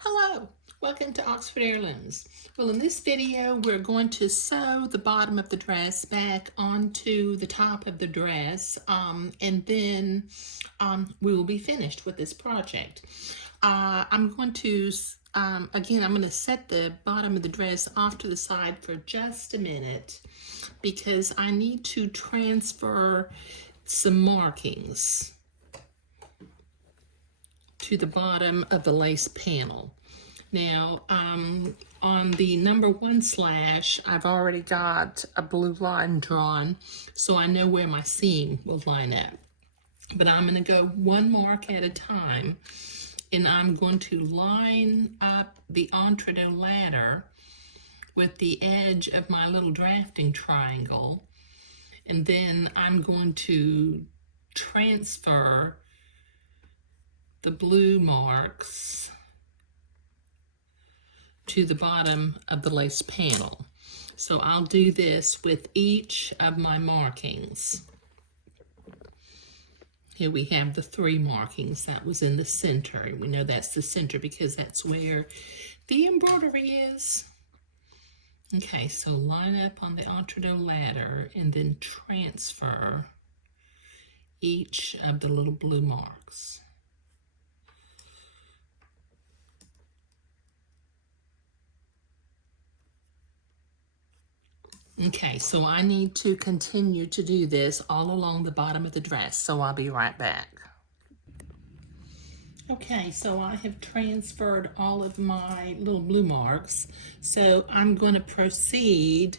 Hello, welcome to Oxford Heirlooms. Well, in this video, we're going to sew the bottom of the dress back onto the top of the dress, and then we will be finished with this project. I'm going to, again, I'm going to set the bottom of the dress off to the side for just a minute because I need to transfer some markings to the bottom of the lace panel. Now, on the number 1 slash, I've already got a blue line drawn, so I know where my seam will line up. But I'm going to go one mark at a time, and I'm going to line up the entredeux ladder with the edge of my little drafting triangle, and then I'm going to transfer the blue marks to the bottom of the lace panel. So I'll do this with each of my markings. Here we have the 3 markings that was in the center. We know that's the center because that's where the embroidery is. Okay, so line up on the entredeux ladder and then transfer each of the little blue marks. Okay, so I need to continue to do this all along the bottom of the dress, so I'll be right back. Okay, so I have transferred all of my little blue marks, so I'm going to proceed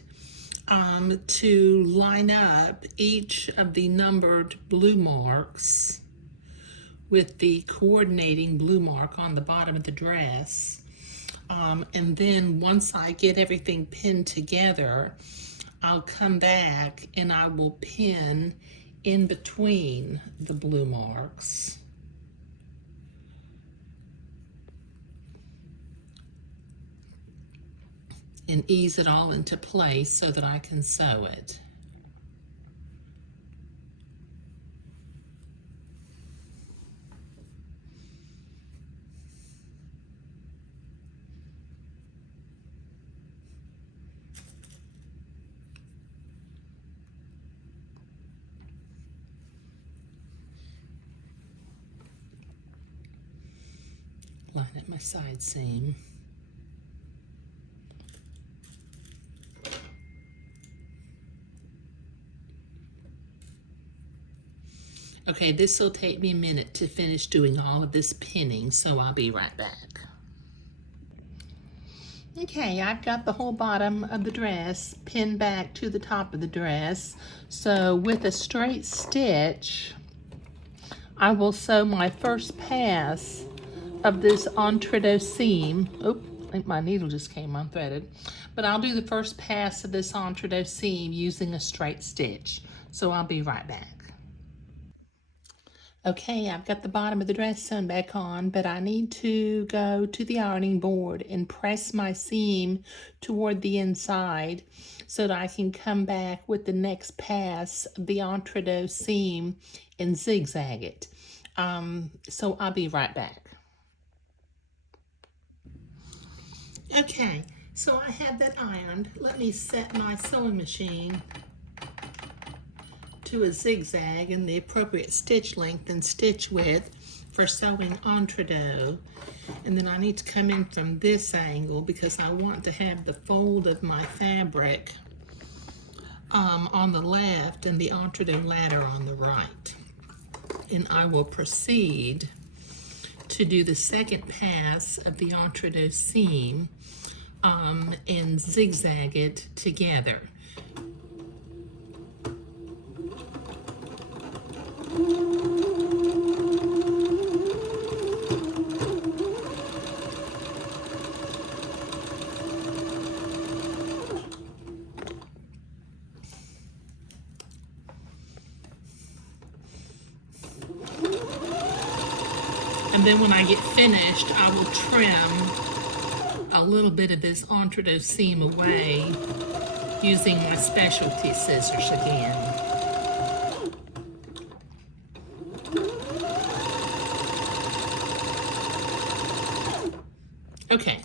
to line up each of the numbered blue marks with the coordinating blue mark on the bottom of the dress. And then once I get everything pinned together, I'll come back and I will pin in between the blue marks. And ease it all into place so that I can sew it. Line up my side seam. Okay, this will take me a minute to finish doing all of this pinning, so I'll be right back. Okay, I've got the whole bottom of the dress pinned back to the top of the dress. So with a straight stitch, I will sew my first pass of this entredeux seam. Oop, I think my needle just came unthreaded. But I'll do the first pass of this entredeux seam using a straight stitch. So I'll be right back. Okay, I've got the bottom of the dress sewn back on, but I need to go to the ironing board and press my seam toward the inside so that I can come back with the next pass of the entredeux seam and zigzag it. So I'll be right back. Okay, so I have that ironed. Let me set my sewing machine to a zigzag and the appropriate stitch length and stitch width for sewing entredeux. And then I need to come in from this angle because I want to have the fold of my fabric on the left and the entredeux ladder on the right. And I will proceed to do the second pass of the entredeux seam and zigzag it together. And then when I get finished, I will trim a little bit of this entredeux seam away using my specialty scissors again.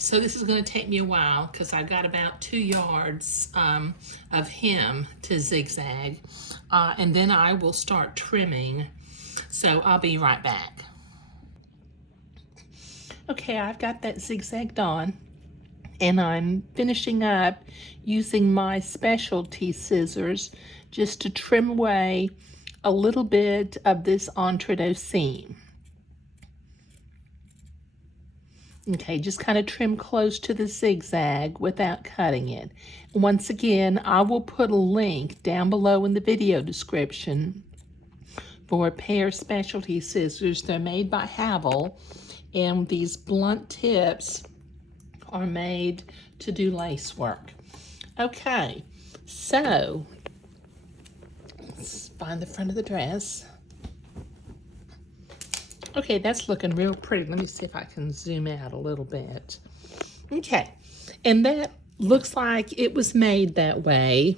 So this is going to take me a while because I've got about 2 yards of hem to zigzag. And then I will start trimming. So I'll be right back. Okay, I've got that zigzagged on. And I'm finishing up using my specialty scissors just to trim away a little bit of this entrecot seam. Okay, just kind of trim close to the zigzag without cutting it. Once again, I will put a link down below in the video description for a pair of specialty scissors. They're made by Havel, and these blunt tips are made to do lace work. Okay, so let's find the front of the dress. Okay, that's looking real pretty. Let me see if I can zoom out a little bit. Okay, and that looks like it was made that way.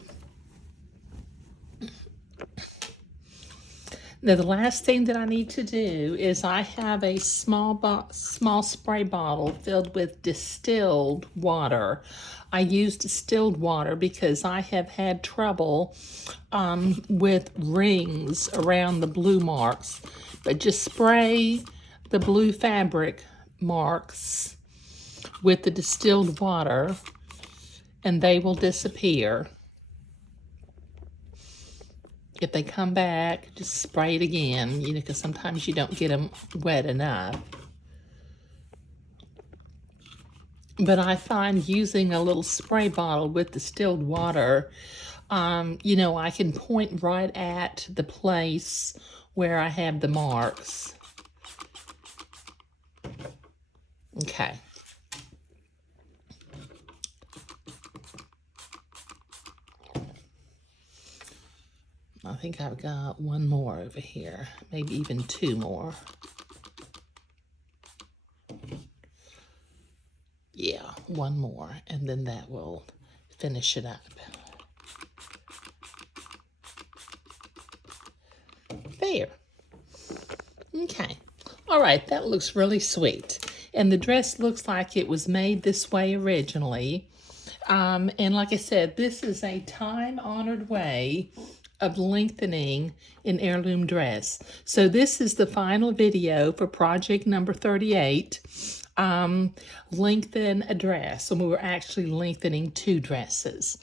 Now, the last thing that I need to do is I have a small spray bottle filled with distilled water. I use distilled water because I have had trouble with rings around the blue marks. But just spray the blue fabric marks with the distilled water and they will disappear. If they come back, just spray it again, you know, because sometimes you don't get them wet enough. But I find using a little spray bottle with distilled water, you know, I can point right at the place where I have the marks. Okay. I think I've got one more over here, maybe even 2 more. Yeah, 1 more, and then that will finish it up. There. Okay. All right, that looks really sweet. And the dress looks like it was made this way originally. And like I said, this is a time-honored way of lengthening an heirloom dress. So this is the final video for project number 38, lengthen a dress. So we were actually lengthening 2 dresses.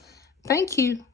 Thank you.